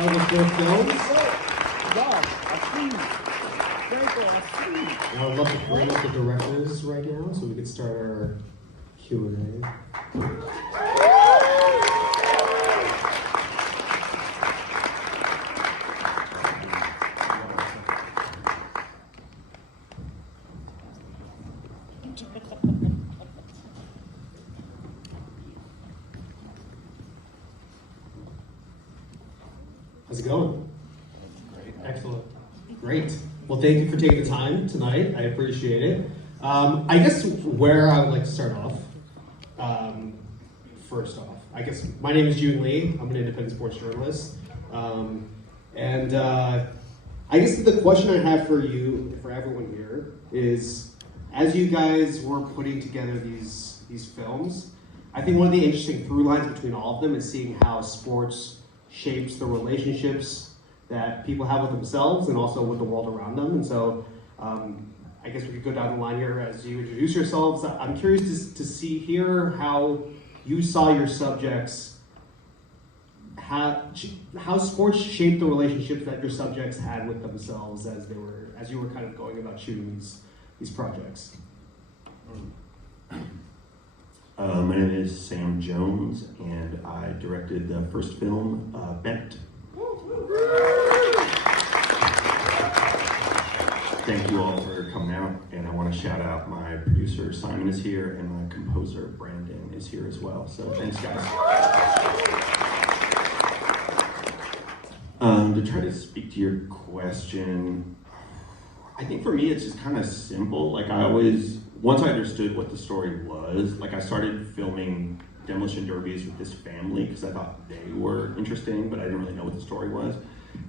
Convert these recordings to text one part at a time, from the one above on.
all the short films. And I would love to bring up the directors right now so we could start our Q&A. How's it going? Great. Excellent. Great. Well, thank you for taking the time tonight. I appreciate it. I guess where I would like to start off, first off, I guess my name is June Lee. I'm an independent sports journalist. I guess the question I have for you, for everyone here, is as you guys were putting together these films, I think one of the interesting through lines between all of them is seeing how sports shapes the relationships that people have with themselves and also with the world around them. And so I guess we could go down the line here as you introduce yourselves. I'm curious to see here how you saw your subjects, how sports shaped the relationships that your subjects had with themselves as you were kind of going about shooting these projects. My name is Sam Jones, and I directed the first film, Bent. Thank you all for coming out, and I want to shout out my producer, Simon is here, and my composer, Brandon, is here as well. So thanks, guys. To try to speak to your question, I think for me it's just kind of simple. Like once I understood what the story was, like I started filming demolition derbies with this family because I thought they were interesting, but I didn't really know what the story was.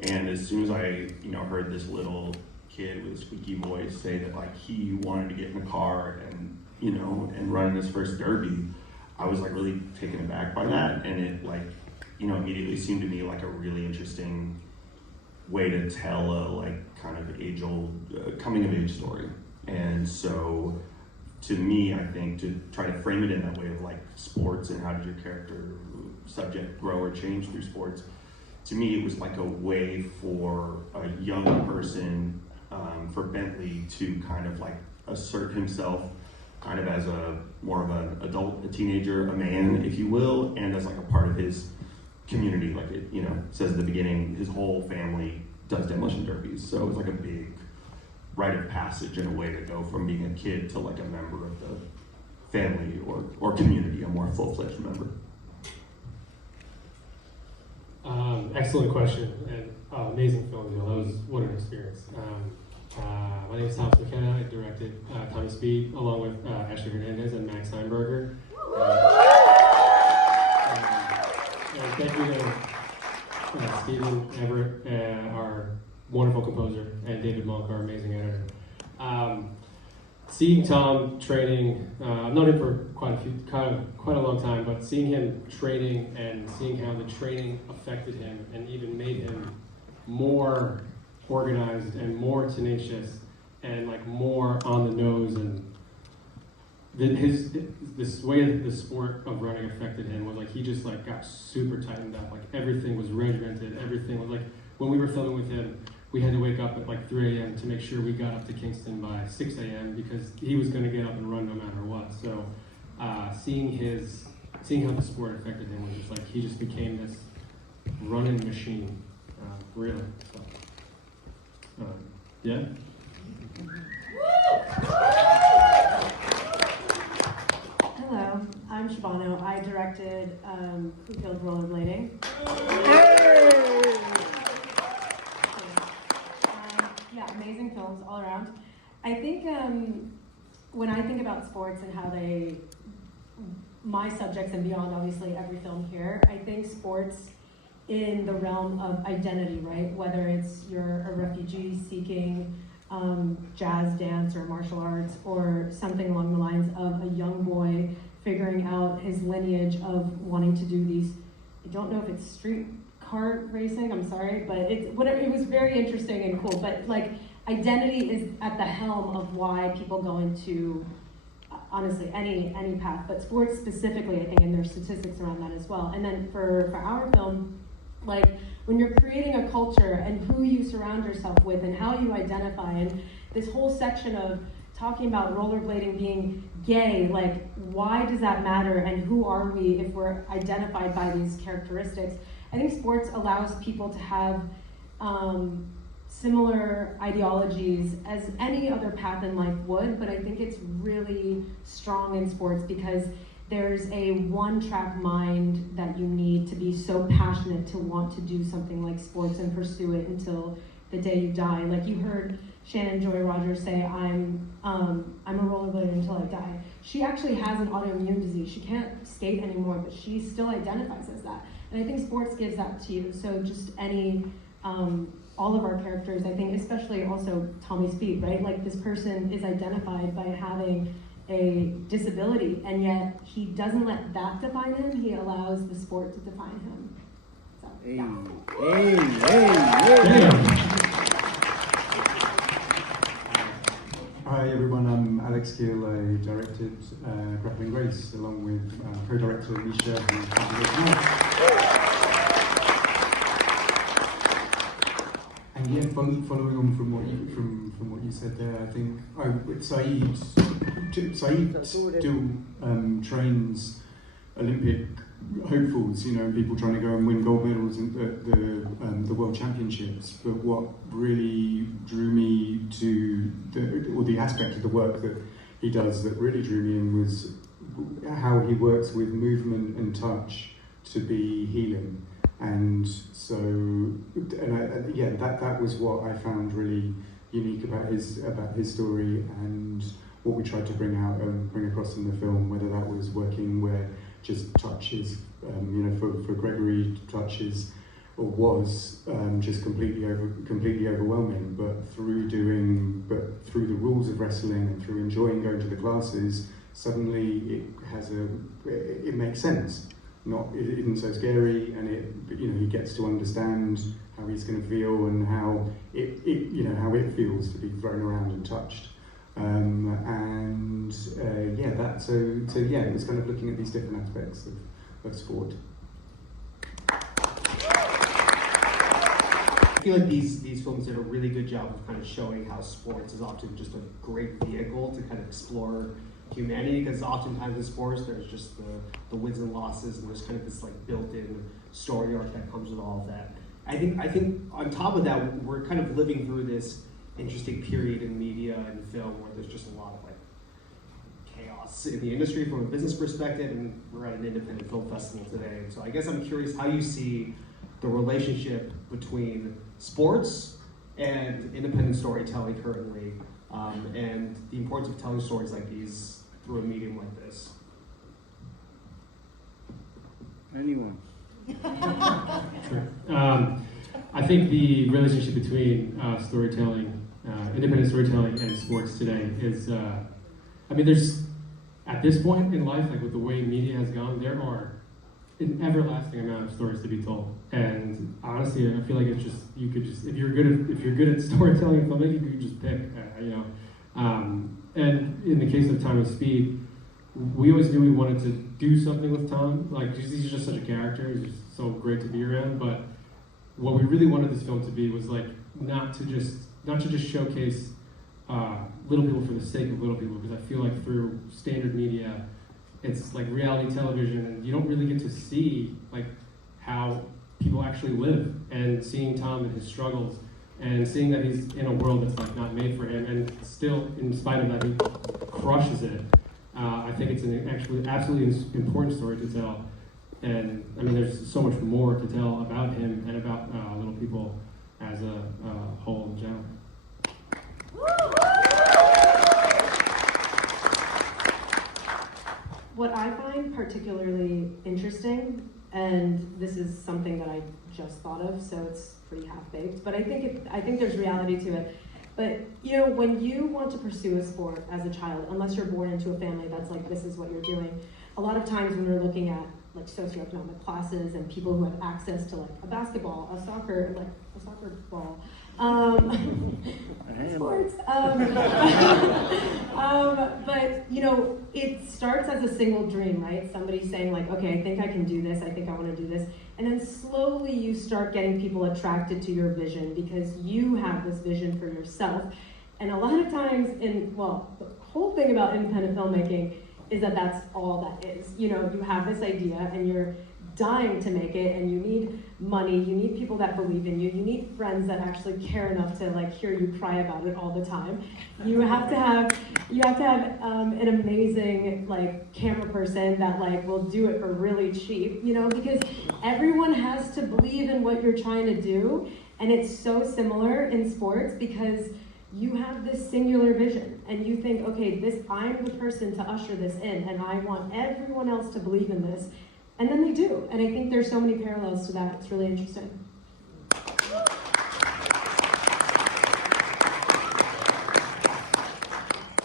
And as soon as I, heard this little kid with a squeaky voice say that like he wanted to get in the car and, and run his first derby, I was like really taken aback by that. And it immediately seemed to me like a really interesting way to tell a kind of age-old coming of age story. And so to me, I think to try to frame it in that way of like sports and how did your character subject grow or change through sports, to me it was like a way for a young person, for Bentley to kind of like assert himself kind of as more of an adult, a teenager, a man, if you will, and as like a part of his community. Like it says at the beginning, his whole family does demolition derbies, so it was like a big rite of passage in a way to go from being a kid to like a member of the family or community, a more full-fledged member. Excellent question, and amazing film. That was what an experience. My name is Thomas McKenna. I directed Tommy Speed along with Ashley Hernandez and Max Steinberger. And thank you to Stephen Everett, our wonderful composer, and David Monk, our amazing editor. Seeing Tom training, I've known him for quite a long time, but seeing him training and seeing how the training affected him and even made him more organized and more tenacious and like more on the nose, and this way that the sport of running affected him was like he just like got super tightened up. Like everything was regimented. Everything was like when we were filming with him, we had to wake up at like 3 a.m. to make sure we got up to Kingston by 6 a.m. because he was going to get up and run no matter what. So seeing how the sport affected him was just like he just became this running machine, really. So, yeah. Hello, I'm Shabano. I directed Who Killed Rollerblading. Yeah, amazing films all around. I think when I think about sports and how my subjects and beyond, obviously every film here, I think sports in the realm of identity, right? Whether it's you're a refugee seeking jazz dance or martial arts or something along the lines of a young boy figuring out his lineage of wanting to do these, I don't know if it's street car racing, I'm sorry, but it was very interesting and cool. But like identity is at the helm of why people go into honestly any path, but sports specifically, I think, and there's statistics around that as well. And then for our film, Like, when you're creating a culture and who you surround yourself with and how you identify, and this whole section of talking about rollerblading being gay, like, why does that matter, and who are we if we're identified by these characteristics? I think sports allows people to have similar ideologies as any other path in life would, but I think it's really strong in sports because there's a one-track mind that you need to be so passionate to want to do something like sports and pursue it until the day you die. Like you heard Shannon Joy Rogers say, I'm a rollerblader until I die. She actually has an autoimmune disease. She can't skate anymore, but she still identifies as that. And I think sports gives that to you. So just any, all of our characters, I think, especially also Tommy's feet, right? Like this person is identified by having a disability, and yet he doesn't let that define him. He allows the sport to define him. So, Hi everyone, I'm Alex Gill. I directed Grappling Grace along with co-director Misha. And yeah, following on from what you said there, I think Saeed still trains Olympic hopefuls, you know, people trying to go and win gold medals at the World Championships. But what really drew me to the aspect of the work that he does that really drew me in was how he works with movement and touch to be healing. And so, that was what I found really unique about his story and what we tried to bring across in the film. Whether that was working where just touches, for Gregory, touches or was just completely overwhelming. But through the rules of wrestling and through enjoying going to the classes, suddenly it makes sense. It isn't so scary, and he gets to understand how he's going to feel and how it feels to be thrown around and touched. It was kind of looking at these different aspects of sport. I feel like these films did a really good job of kind of showing how sports is often just a great vehicle to kind of explore humanity, because oftentimes in sports there's just the wins and losses, and there's kind of this like built-in story arc that comes with all of that. I think on top of that, we're kind of living through this interesting period in media and film where there's just a lot of like chaos in the industry from a business perspective, and we're at an independent film festival today. So I guess I'm curious how you see the relationship between sports and independent storytelling currently, and the importance of telling stories like these through a medium like this. Anyone? Sure. I think the relationship between storytelling, independent storytelling, and sports today is, there's, at this point in life, like with the way media has gone, there are an everlasting amount of stories to be told. And honestly, I feel like it's just, if you're good at storytelling and filmmaking, you can just pick, And in the case of Time of Speed, we always knew we wanted to do something with Tom. Like, he's just such a character. He's just so great to be around. But what we really wanted this film to be was like not to just showcase little people for the sake of little people. Because I feel like through standard media, it's like reality television, and you don't really get to see like how people actually live. And seeing Tom and his struggles, and seeing that he's in a world that's like not made for him, and still, in spite of that, he crushes it. I think it's an absolutely important story to tell. And I mean, there's so much more to tell about him and about little people as a whole in general. What I find particularly interesting, and this is something that I just thought of, so it's pretty half-baked, but I think there's reality to it. But when you want to pursue a sport as a child, unless you're born into a family that's like, this is what you're doing, a lot of times when we're looking at like socioeconomic classes and people who have access to like a basketball, a soccer ball, sports. But it starts as a single dream, right? Somebody saying like, okay, I think I can do this. I think I want to do this. And then slowly you start getting people attracted to your vision because you have this vision for yourself. And a lot of times the whole thing about independent filmmaking is that that's all that is. You know, you have this idea and you're dying to make it, and you need money, you need people that believe in you, you need friends that actually care enough to like hear you cry about it all the time. You have to have an amazing like camera person that like will do it for really cheap, you know, because everyone has to believe in what you're trying to do. And it's so similar in sports because you have this singular vision and you think, okay, I'm the person to usher this in, and I want everyone else to believe in this. And then they do. And I think there's so many parallels to that. It's really interesting.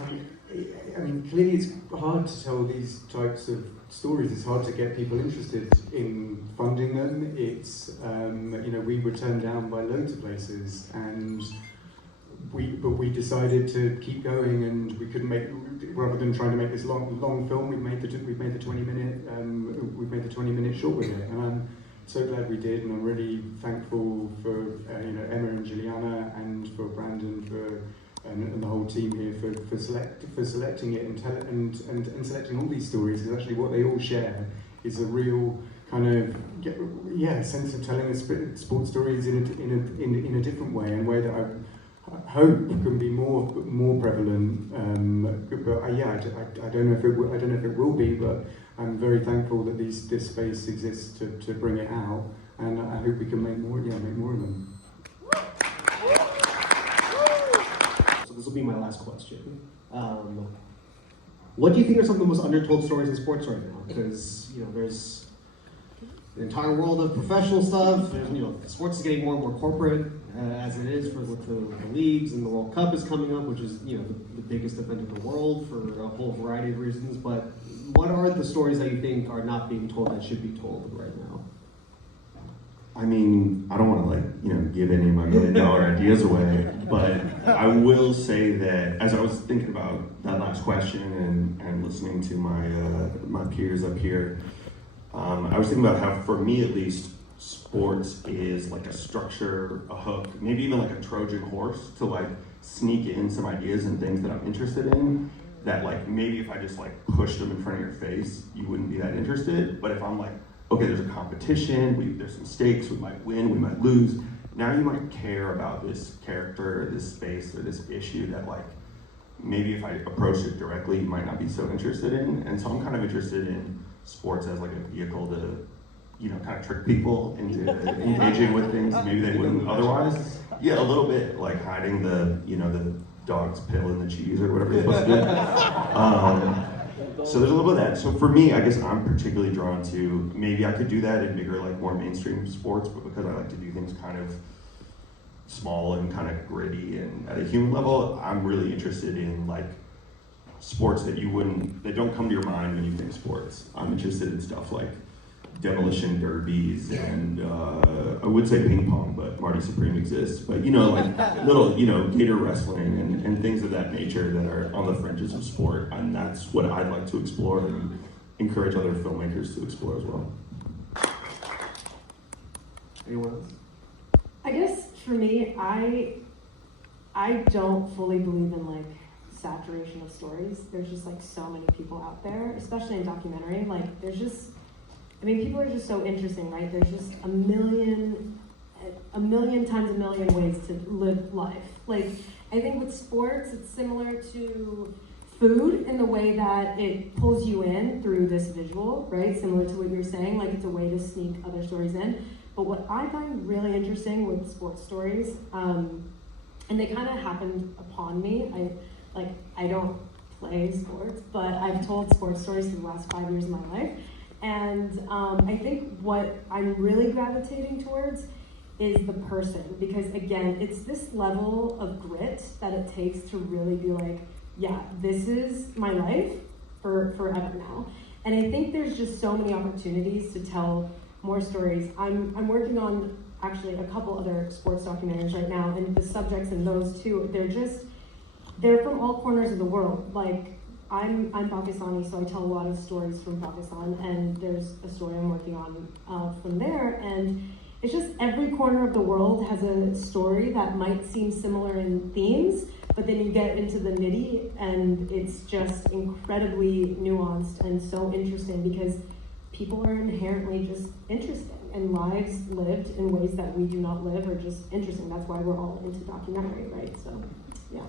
I mean, clearly it's hard to tell these types of stories. It's hard to get people interested in funding them. It's, you know, we were turned down by loads of places, and we decided to keep going, and we couldn't make, rather than trying to make this long film, we've made the 20-minute short with it, and I'm so glad we did, and I'm really thankful for you know, Emma and Juliana, and for Brandon, and the whole team here for selecting it and selecting all these stories, because actually what they all share is a real kind of sense of telling sports stories in a different way, in a way that I hope can be more prevalent. But I don't know if it will be, but I'm very thankful that this space exists to bring it out, and I hope we can make more of them. So this will be my last question. What do you think are some of the most undertold stories in sports right now? Because, you know, there's the entire world of professional stuff. There's, you know, sports is getting more and more corporate as it is with the leagues, and the World Cup is coming up, which is, you know, the biggest event in the world for a whole variety of reasons. But what are the stories that you think are not being told that should be told right now? I mean, I don't want to, like, you know, give any of my $1 million ideas away, but I will say that as I was thinking about that last question and listening to my peers up here, I was thinking about how, for me at least, sports is like a structure, a hook, maybe even like a Trojan horse to like sneak in some ideas and things that I'm interested in, that like maybe if I just like pushed them in front of your face, you wouldn't be that interested. But if I'm like, okay, there's a competition, there's some stakes, we might win, we might lose, now you might care about this character, or this space, or this issue that like maybe if I approached it directly, you might not be so interested in. And so I'm kind of interested in sports as like a vehicle to, you know, kind of trick people into engaging with things maybe they wouldn't otherwise. Yeah, a little bit, like hiding the, you know, the dog's pill in the cheese or whatever you're supposed to do. So there's a little bit of that. So for me, I guess I'm particularly drawn to, maybe I could do that in bigger, like more mainstream sports, but because I like to do things kind of small and kind of gritty and at a human level, I'm really interested in like sports that don't come to your mind when you think sports. I'm interested in stuff like demolition derbies and I would say ping pong, but Marty Supreme exists. But you know, like little, you know, gator wrestling and things of that nature that are on the fringes of sport, and that's what I'd like to explore and encourage other filmmakers to explore as well. Anyone else? I guess for me, I don't fully believe in like saturation of stories. There's just like so many people out there, especially in documentary. Like there's just, I mean, people are just so interesting, right? There's just a million times a million ways to live life. Like, I think with sports, it's similar to food in the way that it pulls you in through this visual, right? Similar to what you're saying, like it's a way to sneak other stories in. But what I find really interesting with sports stories, and they kind of happened upon me. I don't play sports, but I've told sports stories for the last 5 years of my life. And I think what I'm really gravitating towards is the person, because again, it's this level of grit that it takes to really be like, yeah, this is my life for forever now. And I think there's just so many opportunities to tell more stories. I'm working on actually a couple other sports documentaries right now, and the subjects in those two, they're from all corners of the world. Like I'm Pakistani, so I tell a lot of stories from Pakistan, and there's a story I'm working on from there, and it's just every corner of the world has a story that might seem similar in themes, but then you get into the nitty, and it's just incredibly nuanced and so interesting because people are inherently just interesting, and lives lived in ways that we do not live are just interesting. That's why we're all into documentary, right? So, yeah.